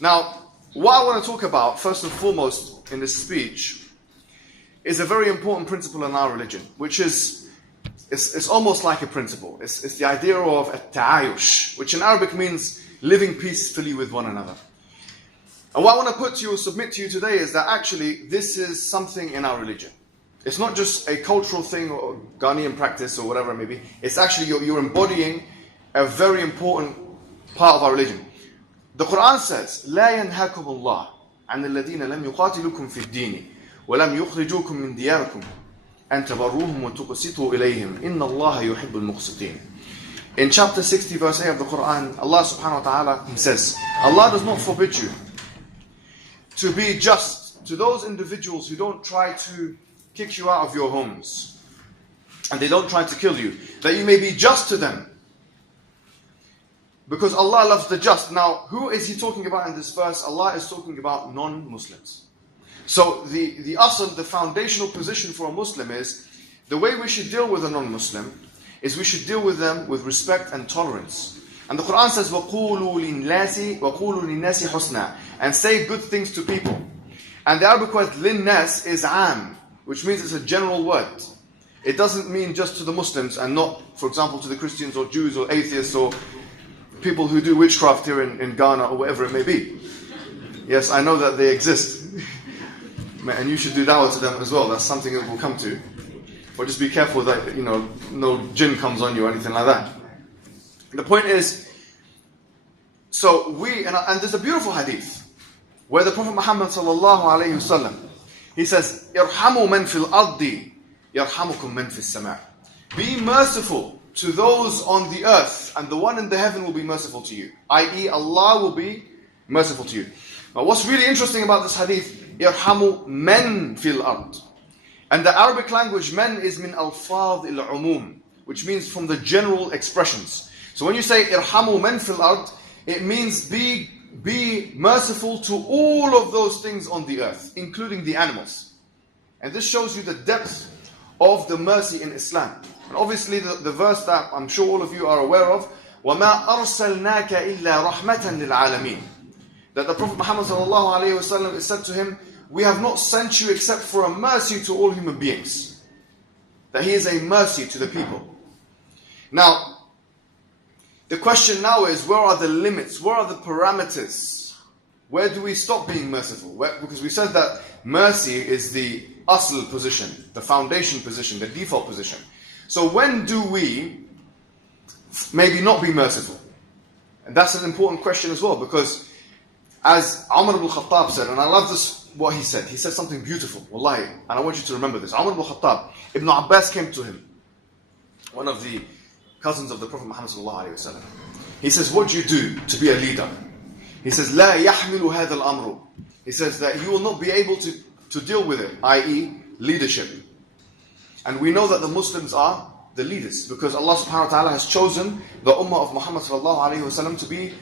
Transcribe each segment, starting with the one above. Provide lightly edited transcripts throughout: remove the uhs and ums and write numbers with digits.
Now, what I want to talk about, first and foremost, in this speech, is a very important principle in our religion, which is, it's almost like a principle. It's the idea of at-ta'ayush, which in Arabic means living peacefully with one another. And what I want to put to you or submit to you today is that actually this is something in our religion. It's not just a cultural thing or Ghanaian practice or whatever it may be. It's actually you're embodying a very important part of our religion. The Quran says, لا ينهاكم الله عن الذين لم يقاتلوكم في الدين ولم يخرجوكم من دياركم أن تبروهم وتقسطوا إليهم إن الله يحب المقسطين. In chapter 60 verse 8 of the Quran, Allah subhanahu wa ta'ala, He says, Allah does not forbid you to be just to those individuals who don't try to kick you out of your homes and they don't try to kill you, that you may be just to them. Because Allah loves the just. Now, who is He talking about in this verse? Allah is talking about non-Muslims. So the asl, the foundational position for a Muslim is, the way we should deal with a non-Muslim is we should deal with them with respect and tolerance. And the Quran says, وَقُولُوا لِلنَّاسِ حُسْنًا, and say good things to people. And the Arabic word linnas is am, which means it's a general word. It doesn't mean just to the Muslims and not, for example, to the Christians or Jews or atheists or people who do witchcraft here in Ghana or wherever it may be. Yes, I know that they exist. And you should do dawah to them as well. That's something that we'll come to. But just be careful that, no jinn comes on you or anything like that. The point is, so and there's a beautiful hadith where the Prophet Muhammad sallallahu alayhi wasallam, he says, "Irhamu man fil ardi, yarhamukum man fis sama." Be merciful to those on the earth, and the one in the heaven will be merciful to you. I.e., Allah will be merciful to you. Now, what's really interesting about this hadith, "Irhamu man fil ard," and the Arabic language, "man" is min alfaz il-umum, which means from the general expressions. So when you say "Irhamu man fil ard," it means be merciful to all of those things on the earth, including the animals. And this shows you the depth of the mercy in Islam. And obviously the verse that I'm sure all of you are aware of, وَمَا أَرْسَلْنَاكَ إِلَّا رَحْمَةً لِلْعَالَمِينَ, that the Prophet Muhammad sallallahu alayhi wasallam, is said to him, we have not sent you except for a mercy to all human beings. That he is a mercy to the people. Now, the question now is, where are the limits? Where are the parameters? Where do we stop being merciful? Because we said that mercy is the asl position, the foundation position, the default position. So when do we maybe not be merciful? And that's an important question as well, because as Umar ibn Khattab said, and I love this, what he said something beautiful, wallahi, and I want you to remember this. Umar ibn Khattab, Ibn Abbas came to him, one of the cousins of the Prophet Muhammad sallallahu alaihi wasallam. He says, what do you do to be a leader? He says, لا يحمل هذا الأمر. He says that you will not be able to deal with it, i.e. leadership. And we know that the Muslims are the leaders, because Allah subhanahu wa ta'ala has chosen the ummah of Muhammad sallallahu alaihi wasallam to be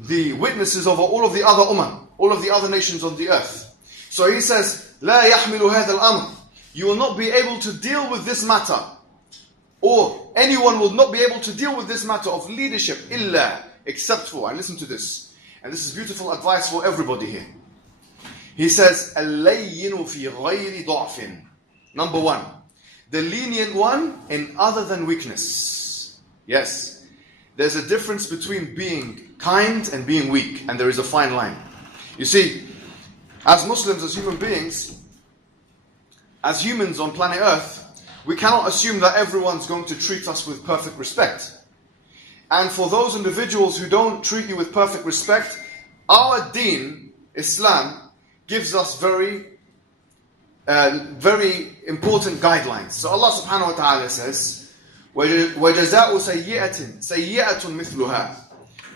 the witnesses over all of the other ummah, all of the other nations on the earth. So he says, لا يحمل هذا الأمر. You will not be able to deal with this matter, or anyone will not be able to deal with this matter of leadership, illa, except for, and listen to this, and this is beautiful advice for everybody here. He says, اللَّيِّنُ فِي غَيْرِ ضَعْفٍ. Number one, the lenient one in other than weakness. Yes, there's a difference between being kind and being weak, and there is a fine line. You see, as Muslims, as human beings, as humans on planet Earth, we cannot assume that everyone's going to treat us with perfect respect. And for those individuals who don't treat you with perfect respect, our deen, Islam, gives us very important guidelines. So Allah subhanahu wa ta'ala says, وَجَزَاءُ سَيِّئَةٍ مِثْلُهَا.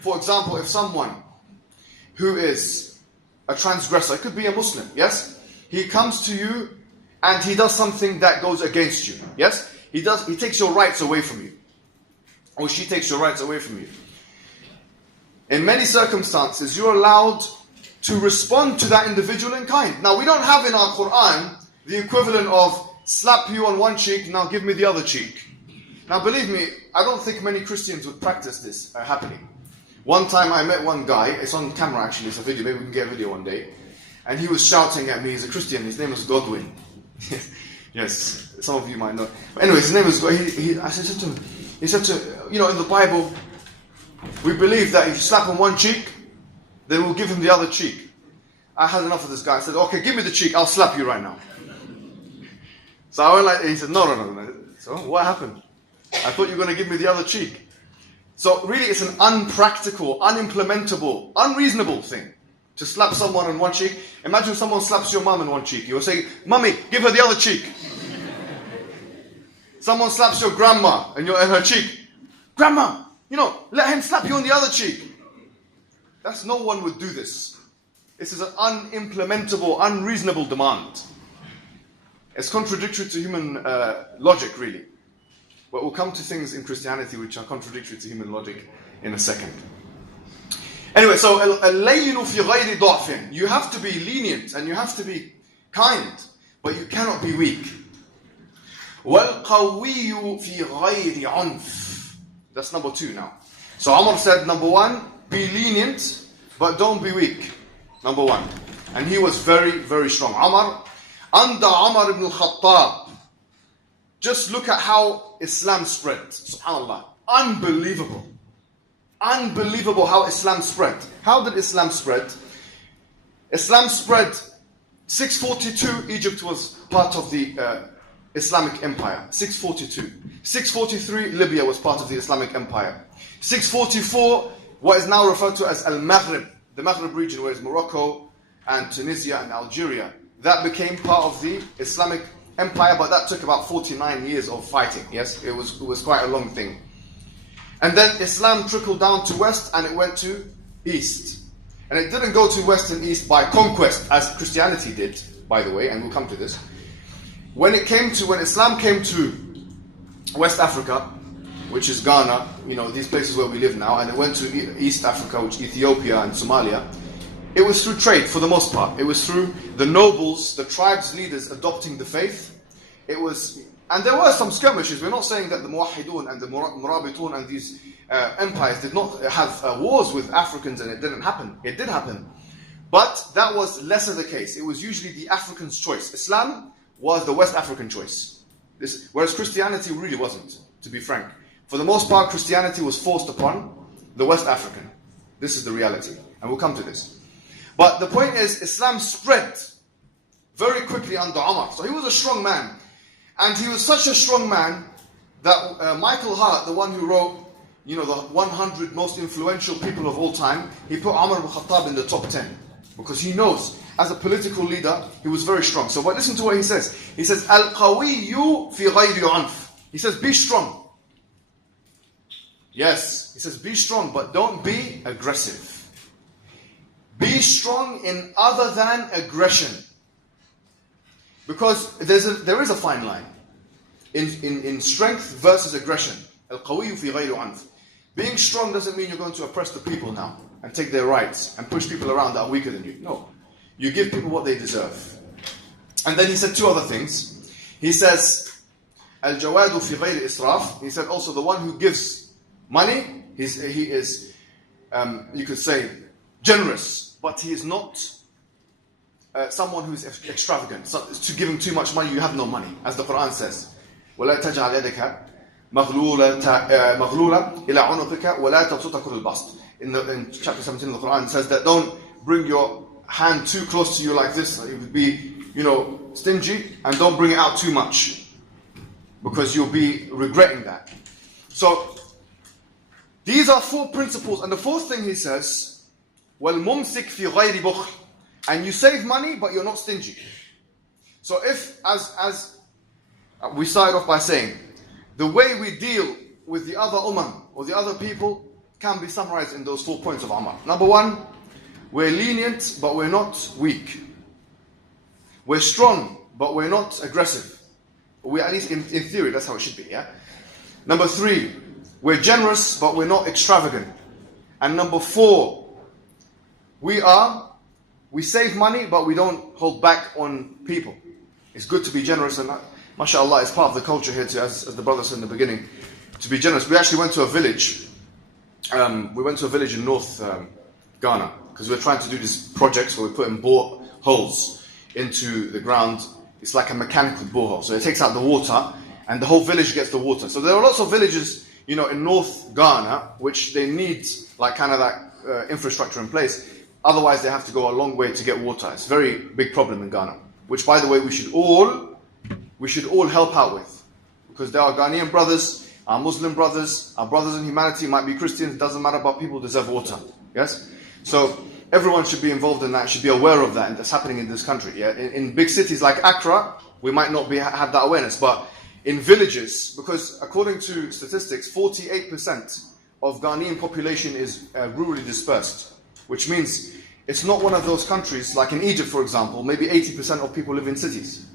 For example, if someone who is a transgressor, it could be a Muslim, yes? He comes to you and he does something that goes against you, yes? He takes your rights away from you. Or she takes your rights away from you. In many circumstances, you're allowed to respond to that individual in kind. Now, we don't have in our Quran the equivalent of slap you on one cheek, now give me the other cheek. Now, believe me, I don't think many Christians would practice this happily. One time I met one guy, it's on camera actually, it's a video, maybe we can get a video one day. And he was shouting at me, he's a Christian, his name was Godwin. Yes, some of you might know. But anyways, his name was Godwin. I said to him, he said to, you know, in the Bible, we believe that if you slap him one cheek, then we'll give him the other cheek. I had enough of this guy. I said, okay, give me the cheek, I'll slap you right now. So I went like, he said, no. So what happened? I thought you were going to give me the other cheek. So really it's an unpractical, unimplementable, unreasonable thing to slap someone on one cheek. Imagine someone slaps your mum on one cheek. You will say, Mummy, give her the other cheek. Someone slaps your grandma and her cheek. Grandma, you know, let him slap you on the other cheek. No one would do this. This is an unimplementable, unreasonable demand. It's contradictory to human logic, really. But we'll come to things in Christianity which are contradictory to human logic in a second. Anyway, so اللَّيْنُ فِي غَيْرِ ضَعْفٍ. You have to be lenient and you have to be kind, but you cannot be weak. وَالْقَوِيُّ فِي غَيْرِ عُنْفٍ. That's number 2 now. So Umar said, number 1, be lenient, but don't be weak. Number 1. And he was very, very strong. Umar, under Umar ibn Khattab. Just look at how Islam spread. SubhanAllah. Unbelievable. Unbelievable how Islam spread. How did Islam spread? Islam spread 642, Egypt was part of the Islamic Empire. 642. 643, Libya was part of the Islamic Empire. 644, what is now referred to as Al-Maghrib, the Maghrib region, where is Morocco and Tunisia and Algeria. That became part of the Islamic Empire, but that took about 49 years of fighting. Yes, it was quite a long thing. And then Islam trickled down to west and it went to east. And it didn't go to west and east by conquest, as Christianity did, by the way, and we'll come to this. When Islam came to West Africa, which is Ghana, you know, these places where we live now, and it went to East Africa, which is Ethiopia and Somalia, it was through trade for the most part. It was through the nobles, the tribes leaders adopting the faith. And there were some skirmishes. We're not saying that the Muwahhidun and the Murabitun and these empires did not have wars with Africans and it didn't happen. It did happen. But that was lesser the case. It was usually the African's choice. Islam was the West African choice. Whereas Christianity really wasn't, to be frank. For the most part, Christianity was forced upon the West African. This is the reality. And we'll come to this. But the point is, Islam spread very quickly under Umar. So he was a strong man. And he was such a strong man that Michael Hart, the one who wrote, you know, the 100 most influential people of all time, he put Umar ibn Khattab in the top 10. Because he knows, as a political leader, he was very strong. So but listen to what he says. He says, Al-Qawiyyu fi ghayri unf. He says, be strong. Yes, he says, be strong, but don't be aggressive. Be strong in other than aggression. Because there is a fine line in strength versus aggression. Al-Qawiyyu fi ghayri unf. Being strong doesn't mean you're going to oppress the people now and take their rights and push people around that are weaker than you. No. You give people what they deserve. And then he said 2 other things. He says, Al-Jawadu fi ghayri israf. He said also the one who gives money, he is, you could say, generous, but he is not someone who is extravagant. So to give him too much money, you have no money, as the Quran says. وَلَا تَجْعَلْ يَدَكَ مَغْلُولَةً إِلَىٰ عُنُقِكَ وَلَا تَبْسُطْهَا كُلَّ الْبَسْطِ. In chapter 17 of the Quran, it says that don't bring your hand too close to you like this. It would be, you know, stingy, and don't bring it out too much, because you'll be regretting that. So these are 4 principles, and the 4th thing he says, وَالْمُمْسِكْ فِي غَيْرِ بُخْلٍ. And you save money, but you're not stingy. So if, as we started off by saying, the way we deal with the other ummah or the other people can be summarized in those 4 points of Umar. Number 1, we're lenient, but we're not weak. We're strong, but we're not aggressive. At least in theory, that's how it should be, yeah? Number 3, we're generous, but we're not extravagant. And number 4, we save money, but we don't hold back on people. It's good to be generous, and mashallah, it's part of the culture here too, as the brother said in the beginning, to be generous. We actually went to a village we went to a village in North Ghana because we're trying to do this project where we're putting bore holes into the ground. It's like a mechanical borehole, so it takes out the water, and the whole village gets the water. So there are lots of villages, you know, in North Ghana, which they need like kind of that infrastructure in place. Otherwise, they have to go a long way to get water. It's a very big problem in Ghana, which, by the way, we should all help out with, because there are Ghanaian brothers, our Muslim brothers, our brothers in humanity, might be Christians, doesn't matter, but people deserve water. Yes, so everyone should be involved in that, should be aware of that, and that's happening in this country. Yeah, in big cities like Accra, we might not have that awareness, but in villages, because according to statistics, 48% of Ghanaian population is rurally dispersed, which means it's not one of those countries, like in Egypt, for example, maybe 80% of people live in cities.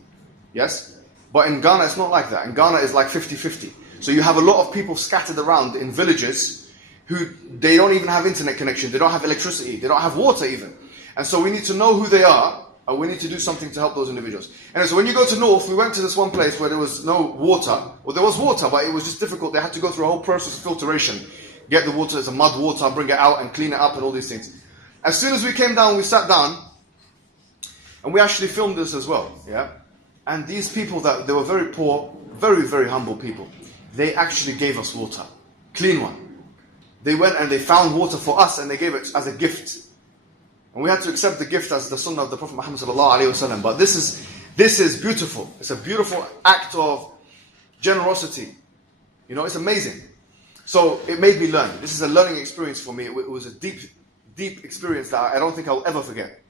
Yes? But in Ghana, it's not like that. In Ghana, it's like 50-50. So you have a lot of people scattered around in villages who, they don't even have internet connection, they don't have electricity, they don't have water even. And so we need to know who they are, and we need to do something to help those individuals. And so when you go to North, we went to this one place where there was no water. Well, there was water, but it was just difficult. They had to go through a whole process of filtration. Get the water, it's a mud water, bring it out and clean it up and all these things. As soon as we came down, we sat down, and we actually filmed this as well, yeah? And these people, they were very poor, very, very humble people. They actually gave us water, clean one. They went and they found water for us, and they gave it as a gift. And we had to accept the gift as the sunnah of the Prophet Muhammad sallallahu alaihi wasallam. But this is beautiful. It's a beautiful act of generosity. You know, it's amazing. So it made me learn. This is a learning experience for me. It was a deep experience that I don't think I'll ever forget.